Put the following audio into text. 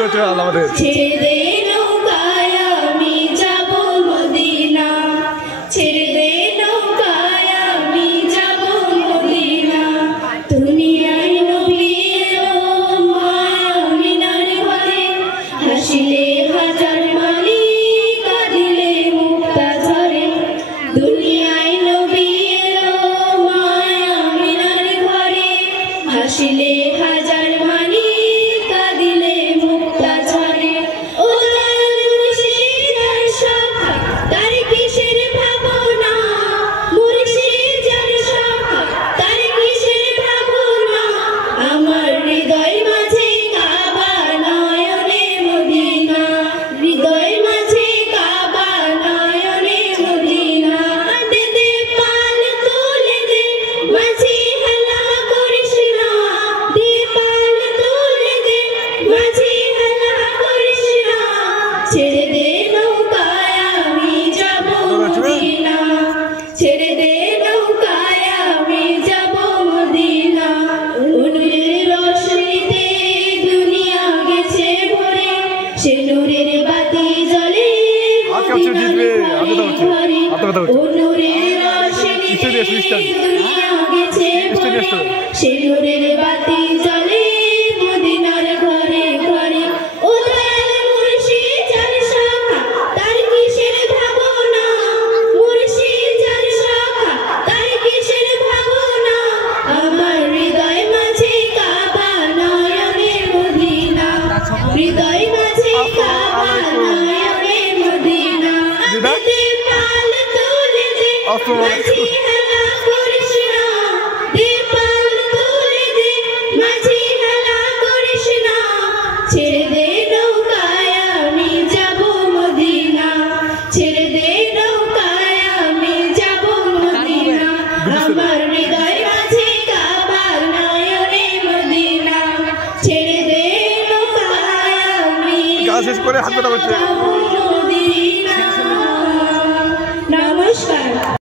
করছে আমাদের। ছেড়ে দে নৌকায় আমি যাব মদিনা, ছেড়ে দে নৌকায় আমি যাব মদিনা। দুনিয়ায় নবী এলো মায়া মিনার ঘরে, হাসিলে হাজার মালি কাঁদিলে মুক্তা ঝরে। দুনিয়ায় নবী এলো মায়া মিনার ঘরে, হাসিলে হাজার মালি কাঁদিলে মুক্তা ঝরে। ও দয়াল মুর্শিদ আর শাখা তার কিসের ভাবনা, মুর্শিদ যার শাখা তার কিসের ভাবনা। আমার হৃদয় মাঝে কাবা নয়নে মদিনা, হৃদয় মাঝে কাবা নয়নে মদিনা। দে দে পাল তুলে দে মাঝি হেলা করিস না, দে পাল তুলে দে মাঝি হেলা করিস না। ছেড়ে দে নৌকায় আমি যাব মদিনা, ছেড়ে দে নৌকায় আমি যাব মদিনা। নূরের রোশনীতে দুনিয়া গেছে ভরে, সে নূরের বাতি জ্বলে মদিনার ঘরে ঘরে। ও নূরের রোশনীতে দুনিয়া গেছে ভরে, সে নূরের বাতি জ্বলে মদিনার ঘরে ঘরে। ও দয়াল মুর্শিদ যার শাখা তার কিসের ভাবনা, মুর্শিদ যার শাখা তার কিসের ভাবনা। আমার হৃদয় মাঝে কাবা নয়নে মদিনা, হৃদয় মাঝে কাবা নয়নে মদিনা। দে পাল তুলে দে মাঝি হেলা করিস না, দে পাল তুলে দে মাঝি হেলা করিস না। ছেড়ে দে নৌকায় আমি যাব মদিনা, ছেড়ে দে নৌকায় আমি যাব মদিনা। আমার হৃদয় মাঝে কাবা নয়নে মদিনা, ছেড়ে দে নৌকায় আমি গাছ শেষ করে হাত ধরা হচ্ছে। যাব মদিনা। নমস্কার।